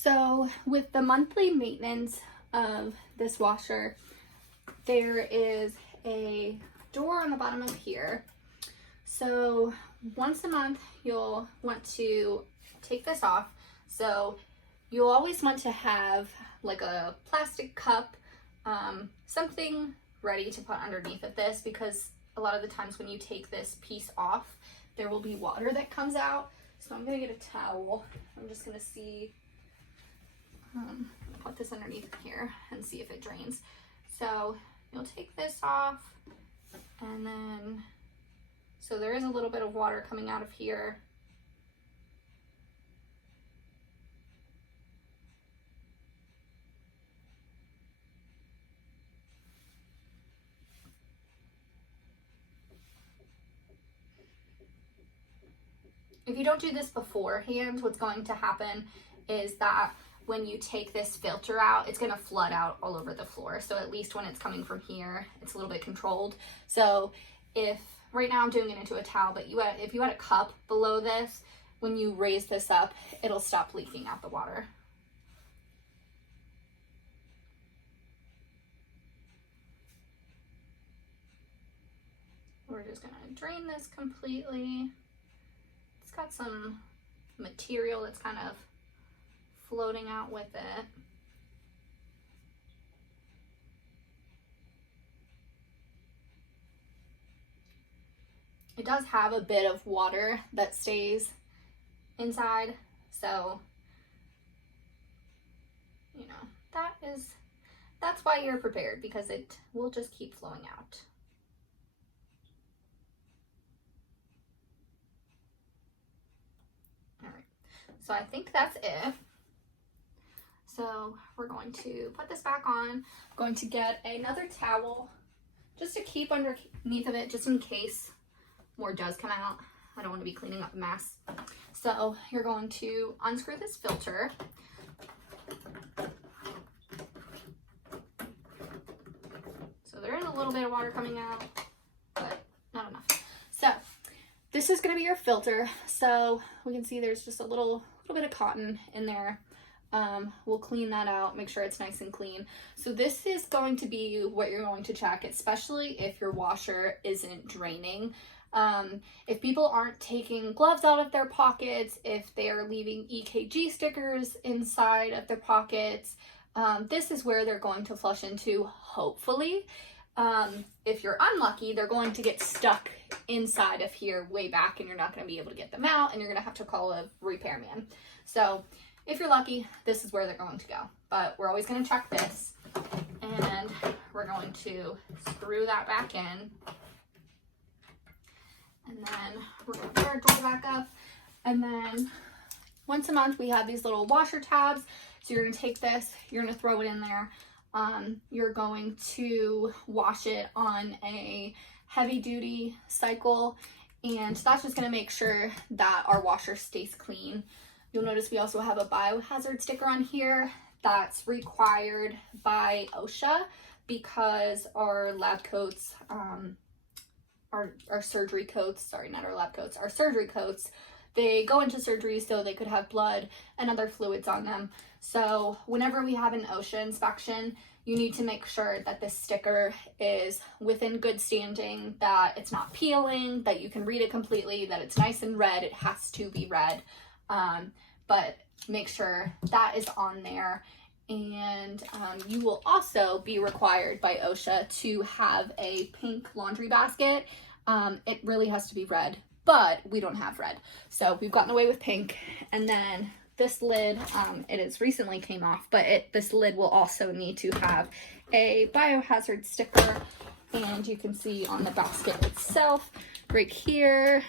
So with the monthly maintenance of this washer, there is a door on the bottom of here. So once a month, you'll want to take this off. So you'll always want to have like a plastic cup, something ready to put underneath of this, because a lot of the times when you take this piece off, there will be water that comes out. So I'm gonna get a towel. I'm just gonna see, put this underneath here and see if it drains. So you'll take this off, and then, so there is a little bit of water coming out of here. If you don't do this beforehand, what's going to happen is that when you take this filter out, it's going to flood out all over the floor. So at least when it's coming from here, it's a little bit controlled. So if, right now I'm doing it into a towel, but if you had a cup below this, when you raise this up, it'll stop leaking out the water. We're just going to drain this completely. It's got some material that's kind of floating out with it. It does have a bit of water that stays inside, so you know, that's why you're prepared, because it will just keep flowing out. All right, so I think that's it. So we're going to put this back on. I'm going to get another towel just to keep underneath of it, just in case more does come out. I don't want to be cleaning up a mess. So you're going to unscrew this filter. So there is a little bit of water coming out, but not enough. So this is going to be your filter. So we can see there's just a little bit of cotton in there. We'll clean that out, make sure it's nice and clean. So this is going to be what you're going to check, especially if your washer isn't draining. If people aren't taking gloves out of their pockets, if they are leaving EKG stickers inside of their pockets, this is where they're going to flush into, hopefully. If you're unlucky, they're going to get stuck inside of here way back, and you're not going to be able to get them out, and you're going to have to call a repairman. So if you're lucky, this is where they're going to go. But we're always going to check this, and we're going to screw that back in. And then we're going to put our door back up. And then once a month, we have these little washer tabs. So you're going to take this, you're going to throw it in there. You're going to wash it on a heavy duty cycle. And that's just going to make sure that our washer stays clean. You'll notice we also have a biohazard sticker on here that's required by OSHA, because our lab coats, our surgery coats, sorry, not our lab coats, our surgery coats, they go into surgery so they could have blood and other fluids on them. So whenever we have an OSHA inspection, you need to make sure that this sticker is within good standing, that it's not peeling, that you can read it completely, that it's nice and red. It has to be red, but make sure that is on there. And you will also be required by OSHA to have a pink laundry basket. It really has to be red, but we don't have red. So we've gotten away with pink. And then this lid, it has recently came off, but this lid will also need to have a biohazard sticker. And you can see on the basket itself, right here,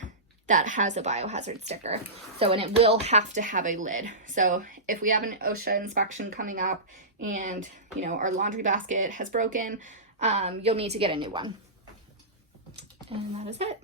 that has a biohazard sticker. So, and it will have to have a lid. So if we have an OSHA inspection coming up and, you know, our laundry basket has broken, you'll need to get a new one. And that is it.